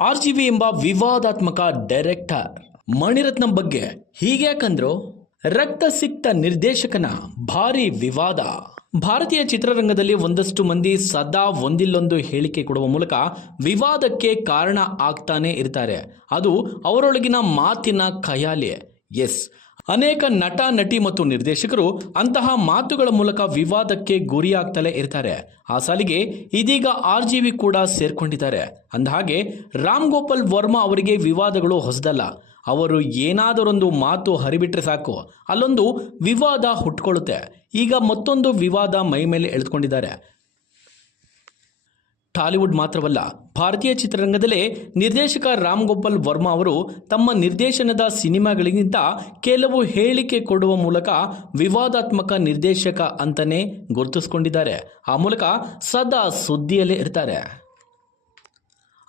RGV ಎಂಬ ವಿವಾದಾತ್ಮಕ director Mani Ratnam ಬಗ್ಗೆ ಹೀಗ್ಯಾಕಂದ್ರು ರಕ್ತ ಸಿಕ್ತ ನಿರ್ದೇಶಕನ ಭಾರಿ ವಿವಾದ. ಭಾರತೀಯ ಚಿತ್ರರಂಗದಲ್ಲಿ ಒಂದಷ್ಟು ಮಂದಿ ಸದಾ ಒಂದಿಲ್ಲೊಂದು ಹೇಳಿಕೆ ಕೊಡುವ ಮೂಲಕ ವಿವಾದಕ್ಕೆ ಕಾರಣ ಆಗ್ತಾನೆ ಇರ್ತಾರೆ. ಅದು ಅವರೊಳಗಿನ ಮಾತಿನ ಖಯಾಲಿ. ಎಸ್, ಅನೇಕ ನಟ ನಟಿ ಮತ್ತು ನಿರ್ದೇಶಕರು ಅಂತಹ ಮಾತುಗಳ ಮೂಲಕ ವಿವಾದಕ್ಕೆ ಗುರಿಯಾಗ್ತಲೇ ಇರ್ತಾರೆ. ಆ ಸಾಲಿಗೆ ಇದೀಗ RGV ಕೂಡ ಸೇರ್ಕೊಂಡಿದ್ದಾರೆ. ಅಂದಹಾಗೆ ರಾಮ್ ಗೋಪಾಲ್ ವರ್ಮಾ ಅವರಿಗೆ ವಿವಾದಗಳು ಹೊಸದಲ್ಲ. ಅವರು ಏನಾದರೊಂದು ಮಾತು ಹರಿಬಿಟ್ರೆ ಸಾಕು, ಅಲ್ಲೊಂದು ವಿವಾದ ಹುಟ್ಕೊಳ್ಳುತ್ತೆ. ಈಗ ಮತ್ತೊಂದು ವಿವಾದ ಮೈ ಮೇಲೆ ಎಳೆದುಕೊಂಡಿದ್ದಾರೆ. ಟಾಲಿವುಡ್ ಮಾತ್ರವಲ್ಲ, ಭಾರತೀಯ ಚಿತ್ರರಂಗದಲ್ಲೇ ನಿರ್ದೇಶಕ ರಾಮ್ ಗೋಪಾಲ್ ವರ್ಮಾ ಅವರು ತಮ್ಮ ನಿರ್ದೇಶನದ ಸಿನಿಮಾಗಳಿಗಿಂತ ಕೆಲವು ಹೇಳಿಕೆ ಕೊಡುವ ಮೂಲಕ ವಿವಾದಾತ್ಮಕ ನಿರ್ದೇಶಕ ಅಂತಾನೆ ಗುರುತಿಸಿಕೊಂಡಿದ್ದಾರೆ. ಆ ಮೂಲಕ ಸದಾ ಸುದ್ದಿಯಲ್ಲೇ ಇರ್ತಾರೆ.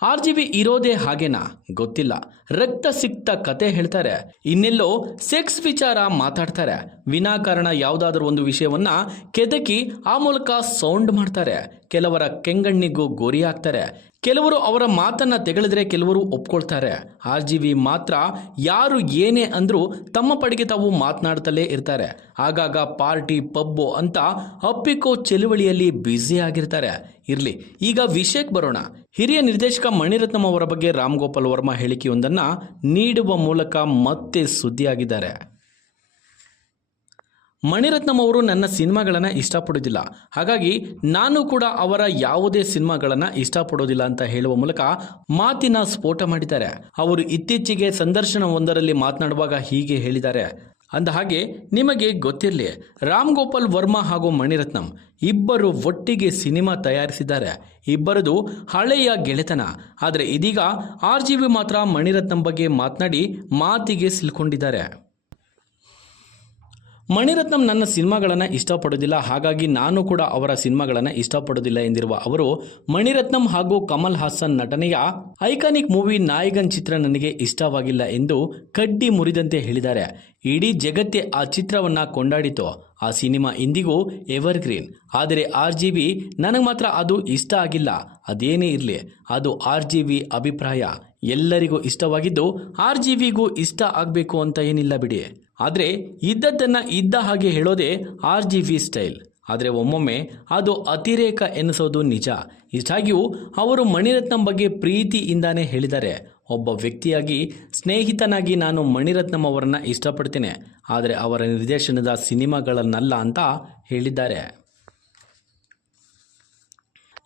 RGV ಇರೋದೇ ಹಾಗೇನಾ ಗೊತ್ತಿಲ್ಲ. ರಕ್ತ ಸಿಕ್ತ ಕತೆ ಹೇಳ್ತಾರೆ, ಇನ್ನೆಲ್ಲೋ ಸೆಕ್ಸ್ ವಿಚಾರ ಮಾತಾಡ್ತಾರೆ, ವಿನಾಕಾರಣ ಯಾವುದಾದ್ರೂ ಒಂದು ವಿಷಯವನ್ನ ಕೆದಕಿ ಆ ಮೂಲಕ ಸೌಂಡ್ ಮಾಡ್ತಾರೆ. ಕೆಲವರ ಕೆಂಗಣ್ಣಿಗೂ ಗೋರಿ ಹಾಕ್ತಾರೆ. ಕೆಲವರು ಅವರ ಮಾತನ್ನ ತೆಗೆಳಿದ್ರೆ ಕೆಲವರು ಒಪ್ಕೊಳ್ತಾರೆ. RGV ಮಾತ್ರ ಯಾರು ಏನೇ ಅಂದ್ರೂ ತಮ್ಮ ಪಡೆಗೆ ತಾವು ಮಾತನಾಡ್ತಲೇ ಇರ್ತಾರೆ. ಆಗಾಗ ಪಾರ್ಟಿ ಪಬ್ಬು ಅಂತ ಅಪ್ಪಿಕೋ ಚಳುವಳಿಯಲ್ಲಿ ಬ್ಯುಸಿ ಆಗಿರ್ತಾರೆ. ಇರ್ಲಿ, ಈಗ ವಿಷಯಕ್ಕೆ ಬರೋಣ. ಹಿರಿಯ ನಿರ್ದೇಶಕ ಮಣಿರತ್ನಂ ಅವರ ಬಗ್ಗೆ ರಾಮ್ ಗೋಪಾಲ್ ವರ್ಮಾ ಹೇಳಿಕೆಯೊಂದನ್ನು ನೀಡುವ ಮೂಲಕ ಮತ್ತೆ ಸುದ್ದಿಯಾಗಿದ್ದಾರೆ. ಮಣಿರತ್ನಂ ಅವರು ನನ್ನ ಸಿನಿಮಾಗಳನ್ನು ಇಷ್ಟಪಡೋದಿಲ್ಲ, ಹಾಗಾಗಿ ನಾನು ಕೂಡ ಅವರ ಯಾವುದೇ ಸಿನಿಮಾಗಳನ್ನು ಇಷ್ಟಪಡೋದಿಲ್ಲ ಅಂತ ಹೇಳುವ ಮೂಲಕ ಮಾತಿನ ಸ್ಫೋಟ ಮಾಡಿದ್ದಾರೆ. ಅವರು ಇತ್ತೀಚೆಗೆ ಸಂದರ್ಶನವೊಂದರಲ್ಲಿ ಮಾತನಾಡುವಾಗ ಹೀಗೆ ಹೇಳಿದ್ದಾರೆ. ಅಂದ ಹಾಗೆ ನಿಮಗೆ ಗೊತ್ತಿರಲಿ, ರಾಮ್ ಗೋಪಾಲ್ ವರ್ಮಾ ಹಾಗೂ ಮಣಿರತ್ನಂ ಇಬ್ಬರು ಒಟ್ಟಿಗೆ ಸಿನಿಮಾ ತಯಾರಿಸಿದ್ದಾರೆ. ಇಬ್ಬರದು ಹಳೆಯ ಗೆಳೆತನ. ಆದರೆ ಇದೀಗ RGV ಮಾತ್ರ ಮಣಿರತ್ನಂ ಬಗ್ಗೆ ಮಾತನಾಡಿ ಮಾತಿಗೆ ಸಿಲ್ಕೊಂಡಿದ್ದಾರೆ. ಮಣಿರತ್ನಂ ನನ್ನ ಸಿನಿಮಾಗಳನ್ನು ಇಷ್ಟಪಡೋದಿಲ್ಲ, ಹಾಗಾಗಿ ನಾನು ಕೂಡ ಅವರ ಸಿನಿಮಾಗಳನ್ನು ಇಷ್ಟಪಡೋದಿಲ್ಲ ಎಂದಿರುವ ಅವರು ಮಣಿರತ್ನಂ ಹಾಗೂ ಕಮಲ್ ಹಾಸನ್ ನಟನೆಯ ಐಕಾನಿಕ್ ಮೂವಿ ನಾಯಕನ್ ಚಿತ್ರ ನನಗೆ ಇಷ್ಟವಾಗಿಲ್ಲ ಎಂದು ಕಡ್ಡಿ ಮುರಿದಂತೆ ಹೇಳಿದ್ದಾರೆ. ಇಡೀ ಜಗತ್ತೇ ಆ ಚಿತ್ರವನ್ನ ಕೊಂಡಾಡಿತು. ಆ ಸಿನಿಮಾ ಇಂದಿಗೂ ಎವರ್ಗ್ರೀನ್. ಆದರೆ RGV ನನಗೆ ಮಾತ್ರ ಅದು ಇಷ್ಟ ಆಗಿಲ್ಲ. ಅದೇನೇ ಇರಲಿ, ಅದು RGV ಅಭಿಪ್ರಾಯ. ಎಲ್ಲರಿಗೂ ಇಷ್ಟವಾಗಿದ್ದು RGVಗೂ ಇಷ್ಟ ಆಗಬೇಕು ಅಂತ ಏನಿಲ್ಲ ಬಿಡಿ. ಆದರೆ ಇದ್ದದ್ದನ್ನ ಇದ್ದ ಹಾಗೆ ಹೇಳೋದೇ RGV ಸ್ಟೈಲ್. ಆದರೆ ಒಮ್ಮೊಮ್ಮೆ ಅದು ಅತಿರೇಕ ಎನಿಸೋದು ನಿಜ. ಇಷ್ಟಾಗಿಯೂ ಅವರು ಮಣಿರತ್ನಂ ಬಗ್ಗೆ ಪ್ರೀತಿಯಿಂದಾನೇ ಹೇಳಿದ್ದಾರೆ. ಒಬ್ಬ ವ್ಯಕ್ತಿಯಾಗಿ, ಸ್ನೇಹಿತನಾಗಿ ನಾನು ಮಣಿರತ್ನಂ ಅವರನ್ನು ಇಷ್ಟಪಡ್ತೇನೆ, ಆದರೆ ಅವರ ನಿರ್ದೇಶನದ ಸಿನಿಮಾಗಳನ್ನಲ್ಲ ಅಂತ ಹೇಳಿದ್ದಾರೆ.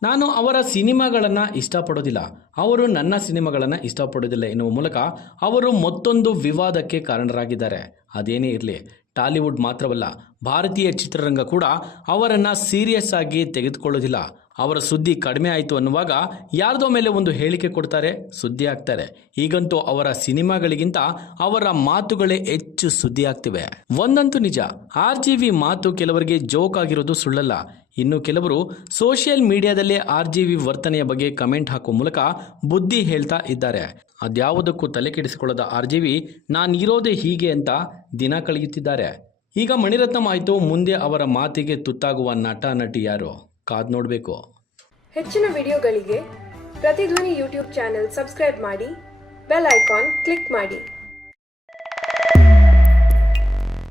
ನಾನು ಅವರ ಸಿನಿಮಾಗಳನ್ನು ಇಷ್ಟಪಡೋದಿಲ್ಲ, ಅವರು ನನ್ನ ಸಿನಿಮಾಗಳನ್ನು ಇಷ್ಟಪಡೋದಿಲ್ಲ ಎನ್ನುವ ಮೂಲಕ ಅವರು ಮತ್ತೊಂದು ವಿವಾದಕ್ಕೆ ಕಾರಣರಾಗಿದ್ದಾರೆ. ಅದೇನೇ ಇರಲಿ, ಟಾಲಿವುಡ್ ಮಾತ್ರವಲ್ಲ, ಭಾರತೀಯ ಚಿತ್ರರಂಗ ಕೂಡ ಅವರನ್ನು ಸೀರಿಯಸ್ ಆಗಿ ತೆಗೆದುಕೊಳ್ಳೋದಿಲ್ಲ. ಅವರ ಸುದ್ದಿ ಕಡಿಮೆ ಆಯಿತು ಅನ್ನುವಾಗ ಯಾರ್ದೋ ಮೇಲೆ ಒಂದು ಹೇಳಿಕೆ ಕೊಡ್ತಾರೆ, ಸುದ್ದಿ ಆಗ್ತಾರೆ. ಈಗಂತೂ ಅವರ ಸಿನಿಮಾಗಳಿಗಿಂತ ಅವರ ಮಾತುಗಳೇ ಹೆಚ್ಚು ಸುದ್ದಿ ಆಗ್ತಿವೆ. ಒಂದಂತೂ ನಿಜ, RGV ಮಾತು ಕೆಲವರಿಗೆ ಜೋಕ್ ಆಗಿರೋದು ಸುಳ್ಳಲ್ಲ. ಇನ್ನು ಕೆಲವರು ಸೋಷಿಯಲ್ ಮೀಡಿಯಾದಲ್ಲೇ RGV ವರ್ತನೆಯ ಬಗ್ಗೆ ಕಮೆಂಟ್ ಹಾಕುವ ಮೂಲಕ ಬುದ್ಧಿ ಹೇಳ್ತಾ ಇದ್ದಾರೆ. ಅದ್ಯಾವುದಕ್ಕೂ ತಲೆ ಕೆಡಿಸಿಕೊಳ್ಳದ RGV ನಾನಿರೋದೇ ಹೀಗೆ ಅಂತ ದಿನ ಕಳೆಯುತ್ತಿದ್ದಾರೆ. ಈಗ ಮಣಿರತ್ನಂ ಆಯಿತು, ಮುಂದೆ ಅವರ ಮಾತಿಗೆ ತುತ್ತಾಗುವ ನಟ ನಟಿ ಯಾರು ಕಾದ್ ನೋಡಬೇಕು. ಹೆಚ್ಚಿನ ವಿಡಿಯೋಗಳಿಗೆ ಪ್ರತಿಧ್ವನಿ ಯೂಟ್ಯೂಬ್ ಚಾನೆಲ್ ಸಬ್ಸ್ಕ್ರೈಬ್ ಮಾಡಿ, ಬೆಲ್ ಐಕಾನ್ ಕ್ಲಿಕ್ ಮಾಡಿ.